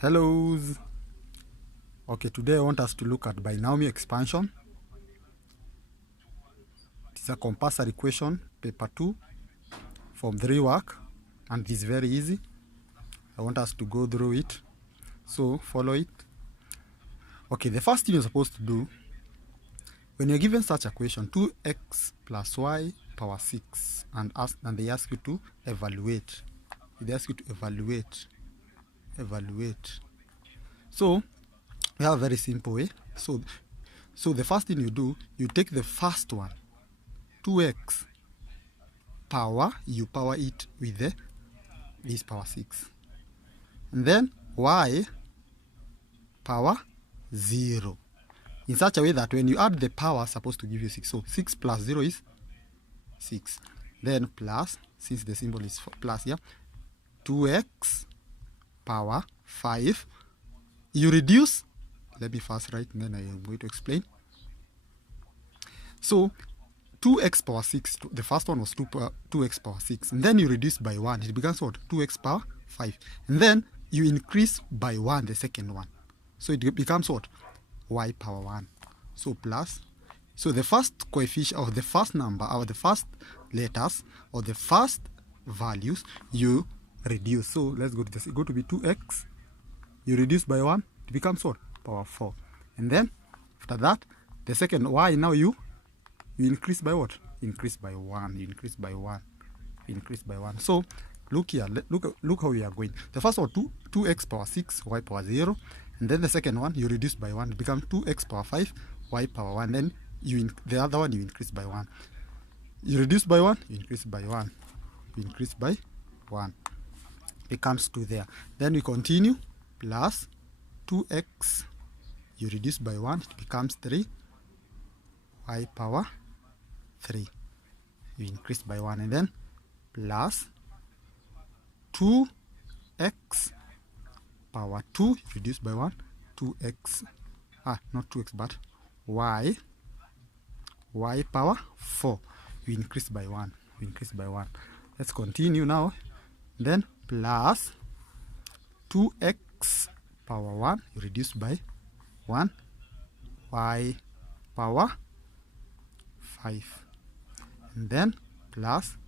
Hello. Okay, today I want us to look at binomial expansion. It's a compulsory question, paper 2, form 3 work, and it's very easy. I want us to go through it, so follow it. Okay, the first thing you're supposed to do, when you're given such a question, 2x plus y power 6, and they ask you to evaluate. They ask you to evaluate. So we have a very simple way. So the first thing you do, you take the first one, 2x power, you power it with this power 6. And then y power 0. In such a way that when you add the power, it's supposed to give you 6. So 6 plus 0 is 6. Then plus, since the symbol is plus here, 2x power 5. You reduce. Let me first write and then I am going to explain. So 2x power 6, the first one was 2x power 6, and then you reduce by 1, it becomes what? 2x power 5, and then you increase by 1 the second one, so it becomes what? Y power 1. So plus, so the first coefficient of the first number, or the first letters, or the first values, you reduce. So let's go to this. It go to be 2x, you reduce by 1, it becomes what? Power 4. And then after that, the second y, now you increase by what? Increase by 1. You increase by 1. Increase by 1. So look here. Look how we are going. The first one, 2x power 6, y power 0. And then the second one, you reduce by 1. It becomes 2x power 5, y power 1. Then the other one, you increase by 1. You reduce by 1, you increase by 1. You increase by 1. Becomes 2 there. Then we continue. Plus 2x, you reduce by 1, it becomes 3. Y power 3, you increase by 1, and then plus 2x power 2, you reduce by 1, 2x, not 2x but y power 4, you increase by 1, you increase by 1. Let's continue now. Then plus 2x power 1, you reduce by 1, y power 5, and then plus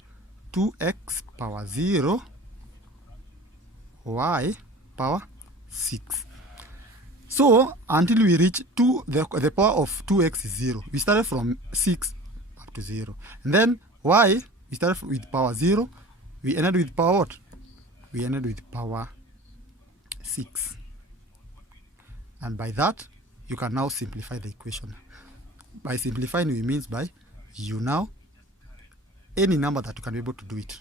2x power 0, y power 6. So until we reach the power of 2x is 0. We started from 6 up to 0. And then y, we started with power 0. We ended with power what? We ended with power 6. And by that, you can now simplify the equation. By simplifying, it means by you now, any number that you can be able to do it,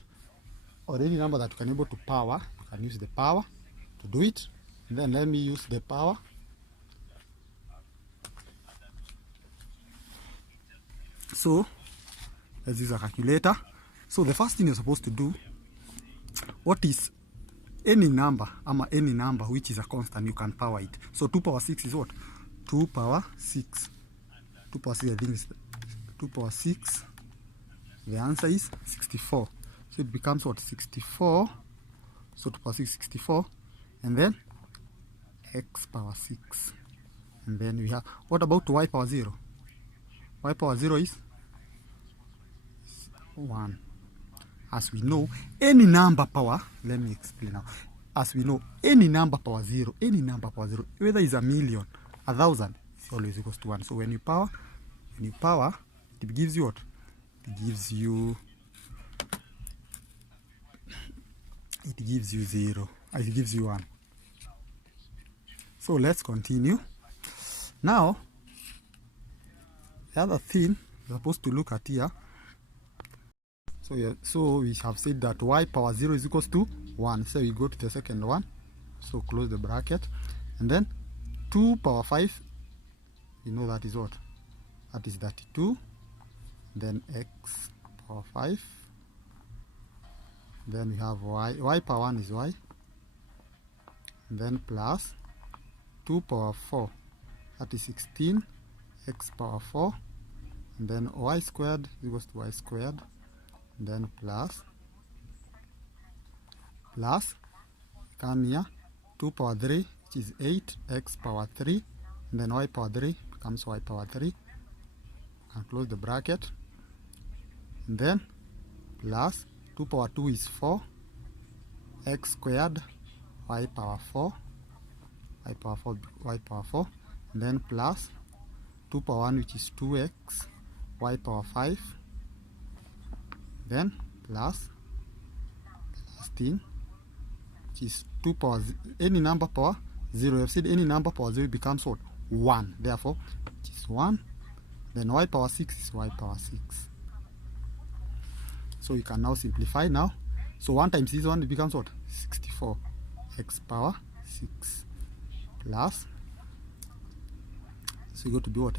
or any number that you can be able to power, you can use the power to do it. And then let me use the power. So let's use a calculator. So the first thing you're supposed to do, what is any number, any number which is a constant, you can power it. So 2 power 6 is what? 2 power 6. 2 power 6, I think is 2 power 6. The answer is 64. So it becomes what? 64. So 2 power 6, 64. And then x power 6. And then we have, what about y power 0? Y power 0 is 1. As we know, any number power, let me explain now. As we know, any number power 0, whether it's a million, 1,000, it's always equals to 1. So when you power, it gives you what? It gives you 0. It gives you 1. So let's continue. Now, the other thing we're supposed to look at here. So we have said that y power 0 is equals to 1. So we go to the second one. So close the bracket. And then 2 power 5, you know that is what? That is 32. Then x power 5. Then we have y power 1 is y. And then plus 2 power 4, that is 16. X power 4. And then y squared equals to y squared. Then plus come here, 2 power 3 which is 8x power 3, and then y power 3 becomes y power 3, and close the bracket, and then plus 2 power 2 is 4, x squared, y power 4, y power 4, y power 4, and then plus 2 power 1, which is 2x, y power 5, then plus 16, which is 2 power, any number power 0. We have said any number power 0 becomes what? 1. Therefore, which is 1. Then y power 6 is y power 6. So you can now simplify now. So 1 times this one, it becomes what? 64. X power 6 plus, so you go to be what?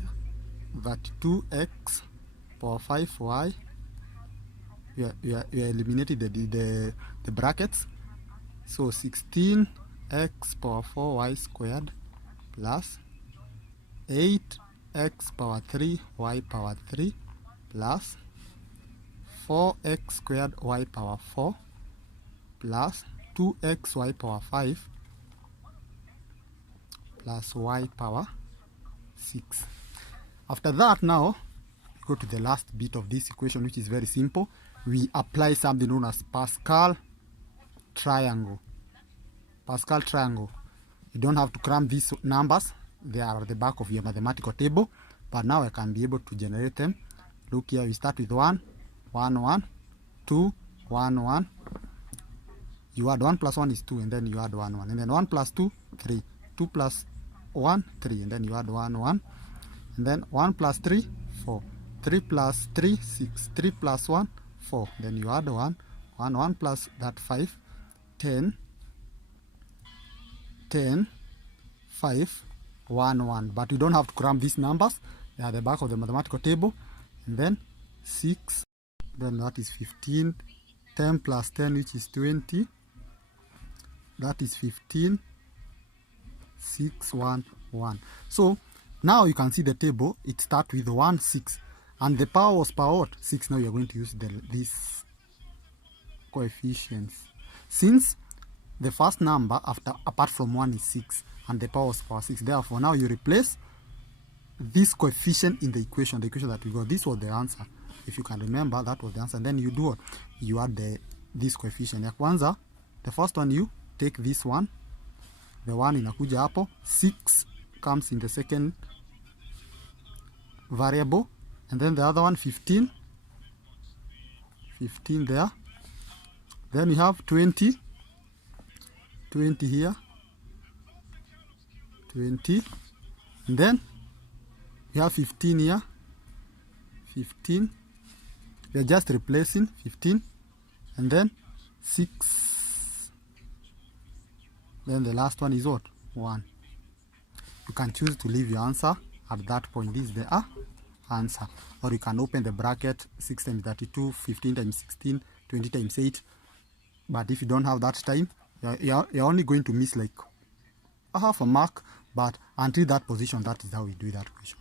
That 2x power 5y. We are eliminated the brackets. So 16x power 4y squared plus 8x power 3 y power 3 plus 4x squared y power 4 plus 2xy power 5 plus y power 6. After that, now go to the last bit of this equation, which is very simple. We apply something known as Pascal triangle. Pascal triangle. You don't have to cram these numbers. They are at the back of your mathematical table, but now I can be able to generate them. Look here, we start with 1, 1, 1, 2, 1, 1. You add 1 plus 1 is 2, and then you add 1, 1. And then 1 plus 2, 3. 2 plus 1, 3. And then you add 1, 1. And then 1 plus 3, 4. 3 plus 3, 6. 3 plus 1, 4. Then you add 1. 1, 1 plus that 5. 10. 10, 5, 1, 1. But you don't have to cram these numbers. They are at the back of the mathematical table. And then 6. Then that is 15. 10 plus 10, which is 20. That is 15. 6, 1, 1. So now you can see the table. It starts with 1, 6. And the power was power what? 6. Now you're going to use these coefficients. Since the first number apart from 1 is 6, and the power was power 6. Therefore, now you replace this coefficient in the equation that we got. This was the answer. If you can remember, that was the answer. And then you do what? You add this coefficient. Ya kwanza, the first one, you take this one. The one inakuja hapo. 6 comes in the second variable. And then the other one, 15. 15 there. Then you have 20. 20 here, 20, and then you have 15 here, 15, we are just replacing 15, and then 6, then the last one is what? 1. You can choose to leave your answer at that point. This is the answer, or you can open the bracket. 6 times 32, 15 times 16, 20 times 8, but if you don't have that time, you're only going to miss like a half a mark, but until that position, that is how we do that question.